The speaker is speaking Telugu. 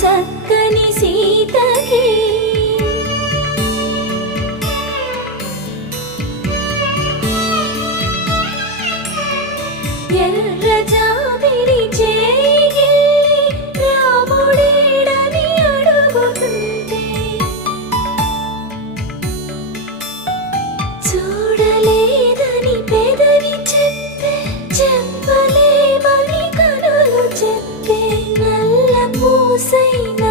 చక్కని సీతకి ఎర్ర జాబిలి చేయి రాముడేడని అడుగుతుంటే చూడలేదని పెదవి చెప్పే చెప్పలేమని కనులు చెప్పే నల్ల పూసైన